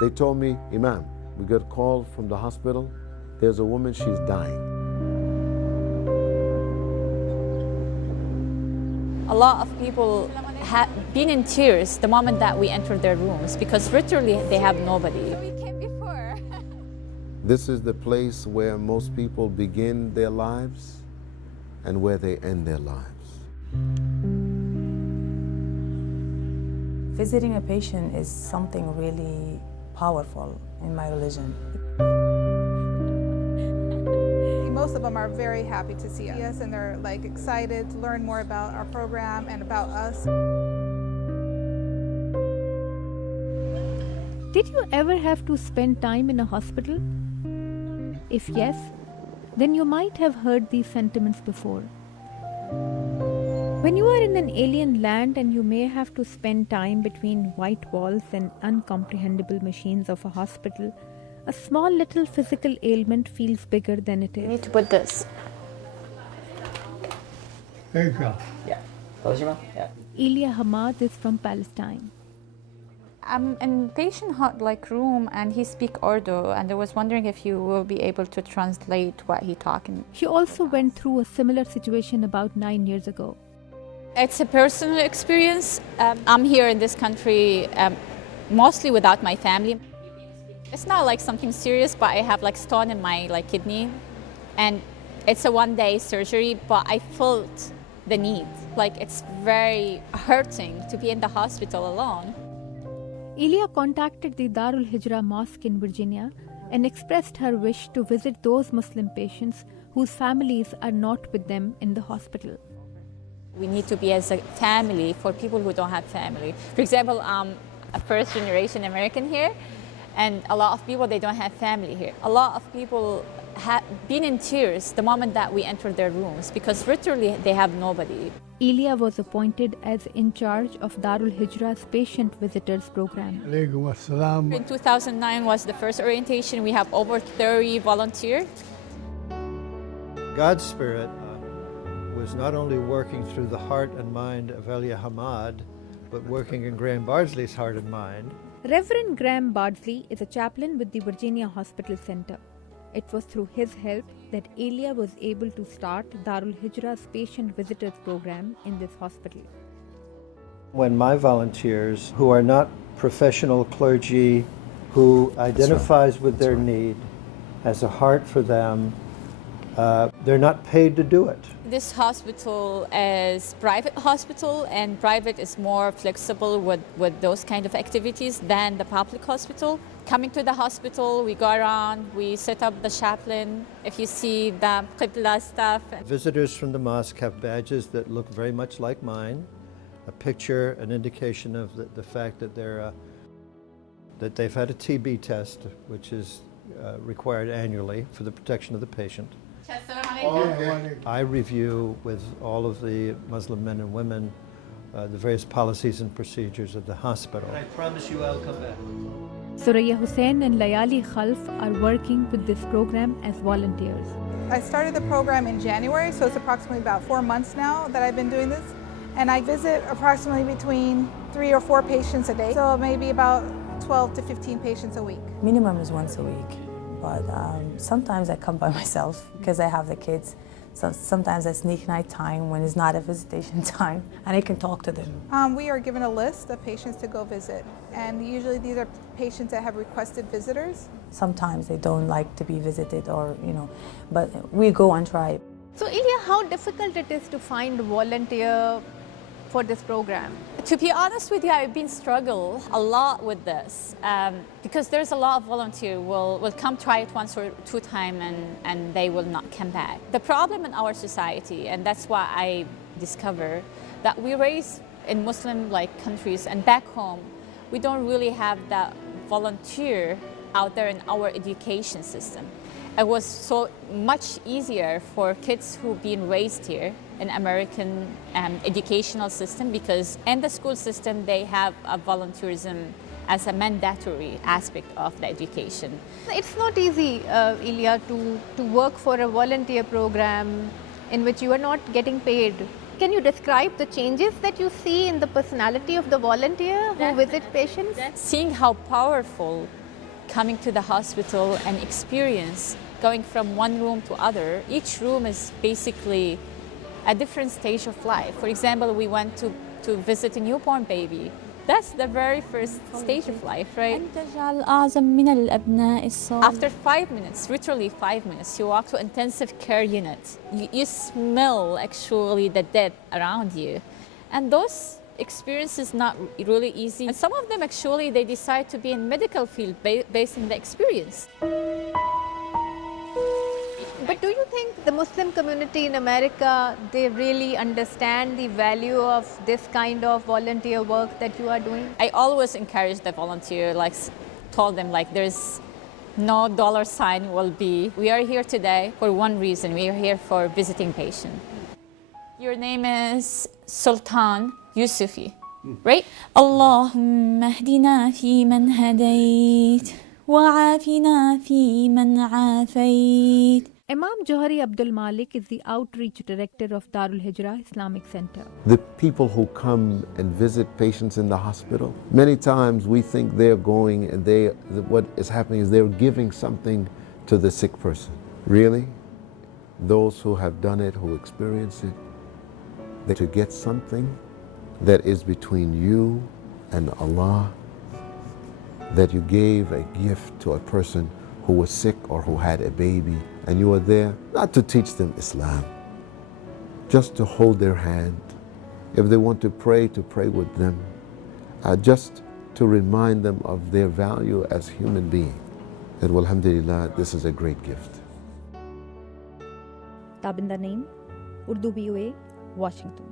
They told me, Imam, we got a call from the hospital. There's a woman, she's dying. A lot of people have been in tears the moment that we entered their rooms because literally they have nobody. We came before. This is the place where most people begin their lives and where they end their lives. Visiting a patient is something really powerful in my religion. Most of them are very happy to see us, and they're like excited to learn more about our program and about us. Did you ever have to spend time in a hospital? If yes, then you might have heard these sentiments before. When you are in an alien land and you may have to spend time between white walls and uncomprehendable machines of a hospital, a small little physical ailment feels bigger than it You is. need to put this. There you go. Yeah. Close your mouth. Yeah. Ilya Hamad is from Palestine. I'm in patient room and he speaks Urdu, and I was wondering if you will be able to translate what he talking. She also went through a similar situation about 9 years ago. It's a personal experience. I'm here in this country mostly without my family. It's not like something serious, but I have like stone in my kidney, and it's a one-day surgery, but I felt the need. Like it's very hurting to be in the hospital alone. Ilya contacted the Darul Hijra Mosque in Virginia and expressed her wish to visit those Muslim patients whose families are not with them in the hospital. We need to be as a family for people who don't have family. For example, I'm a first-generation American here, and a lot of people, they don't have family here. A lot of people have been in tears the moment that we entered their rooms because literally they have nobody. Ilya was appointed as in charge of Darul Hijra's patient visitors program. Alaikum assalam. In 2009 was the first orientation. We have over 30 volunteers. God's Spirit was not only working through the heart and mind of Elia Hamad, but working in Graham Bardsley's heart and mind. Reverend Graham Bardsley is a chaplain with the Virginia Hospital Center. It was through his help that Ilya was able to start Darul Hijra's patient visitors program in this hospital. When my volunteers, who are not professional clergy, who identifies with their need, has a heart for them, they're not paid to do it. This hospital is private hospital, and private is more flexible with those kind of activities than the public hospital. Coming to the hospital, we go around, we set up the chaplain. If you see the Qibla stuff. Visitors from the mosque have badges that look very much like mine, a picture, an indication of the fact that that they've had a TB test, which is required annually for the protection of the patient. I review with all of the Muslim men and women the various policies and procedures of the hospital. And I promise you I'll come back. Suraya Hussain and Layali Khalf are working with this program as volunteers. I started the program in January, so it's approximately about 4 months now that I've been doing this. And I visit approximately between 3 or 4 patients a day, so maybe about 12 to 15 patients a week. Minimum is once a week, but sometimes I come by myself because I have the kids. So sometimes I sneak night time when it's not a visitation time, and I can talk to them. We are given a list of patients to go visit, and usually these are patients that have requested visitors. Sometimes they don't like to be visited, or but we go and try. So Ilya, how difficult it is to find a volunteer for this program? To be honest with you, I've been struggling a lot with this because there's a lot of volunteers will come try it once or 2 times and they will not come back. The problem in our society, and that's why I discovered that we raise in Muslim countries and back home, we don't really have that volunteer out there in our education system. It was so much easier for kids who've been raised here in American educational system because in the school system they have a volunteerism as a mandatory aspect of the education. It's not easy, Ilya, to work for a volunteer program in which you are not getting paid. Can you describe the changes that you see in the personality of the volunteer who visits patients? Seeing how powerful coming to the hospital and experience going from one room to other. Each room is basically a different stage of life. For example, we went to visit a newborn baby. That's the very first stage of life, right? After 5 minutes, literally 5 minutes, you walk to intensive care unit. You smell actually the death around you. And those experiences not really easy. And some of them actually, they decide to be in medical field based on the experience. But do you think the Muslim community in America, they really understand the value of this kind of volunteer work that you are doing? I always encourage the volunteer, like told them like there's no dollar sign will be. We are here today for one reason. We are here for visiting patient. Your name is Sultan Yusufi, right? اللهم اهدنا فيمن هديت وعافنا فيمن عافيت. Imam Johari Abdul Malik is the outreach director of Darul Hijra Islamic Center. The people who come and visit patients in the hospital, many times we think they're going and what is happening is they're giving something to the sick person. Really? Those who have done it, who experience it, they to get something that is between you and Allah, that you gave a gift to a person who was sick or who had a baby, and you were there not to teach them Islam, just to hold their hand. If they want to pray with them, just to remind them of their value as human beings. And alhamdulillah, this is a great gift. Tabinder Naeem, Urdu VOA, Washington.